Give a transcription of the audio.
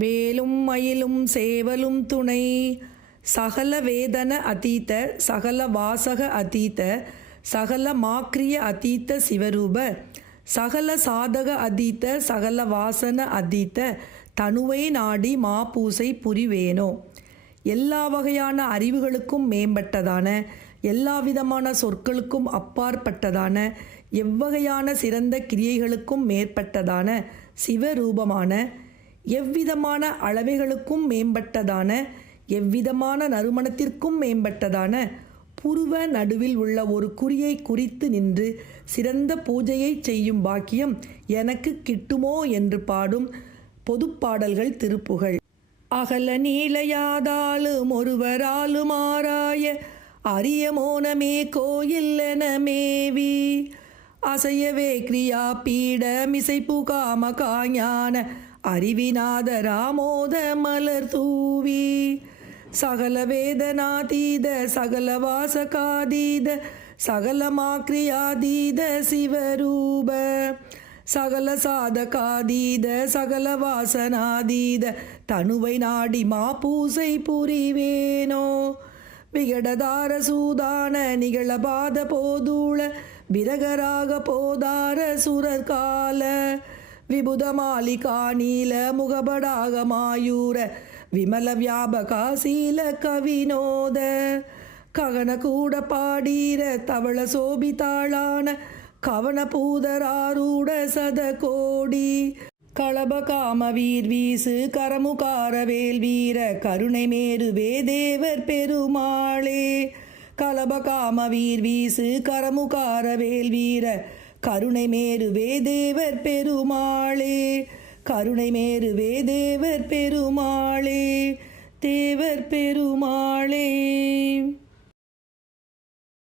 வேலும் மயிலும் சேவலும் துணை. சகல வேதன அதீத சகல வாசக அதீத சகல மாக்ரிய அதீத்த சிவரூப சகல சாதக அதீத்த சகல வாசன அதீத்த தனுவை நாடி மாபூசை புரிவேனோ? எல்லா வகையான அறிவுகளுக்கும் மேம்பட்டதான எல்லா விதமான சொற்களுக்கும் அப்பாற்பட்டதான எவ்வகையான சிறந்த கிரியைகளுக்கும் மேற்பட்டதான சிவரூபமான எவ்விதமான அளவைகளுக்கும் மேம்பட்டதான எவ்விதமான நறுமணத்திற்கும் மேம்பட்டதான புருவ நடுவில் உள்ள ஒரு குறியை குறித்து நின்று சிறந்த பூஜையை செய்யும் பாக்கியம் எனக்கு கிட்டுமோ என்று பாடும் பொதுப்பாடல்கள் திருப்புகள். அகல நீளையாதாலும் ஒருவராலும் ஆராய அரிய மோனமே கோயில் மேவி அசையவே கிரியா பீட மிசை புகாம காஞான அறிவிநாத ராமோத மலர் தூவி சகல வேதனாதீத சகல வாசகாதீத சகல மாக்ரியாதீத சிவரூப சகல சாதகாதீத சகல வாசனாதீத தனுவை நாடி மாப்பூசை புரிவேனோ? விகடதார சூதான நிகழபாத போதூள விரகராக போதார சுரர்கால விபுதமாலிகா நீல முகபடாக மாயூர விமல வியாபகாசீல கவினோத ககன கூட பாடீர தவள சோபித்தாளான கவன பூதராரூட சத கோடி களப காம வீர் வீசு கரமுகார வேல் வீர கருணை மேருவே தேவர் பெருமாளே. கலப காம வீர் வீசு கரமுகார வேல் வீர கருணை மேருவே தேவர் பெருமாளே. கருணை மேருவே தேவர் பெருமாளே. தேவர் பெருமாளே.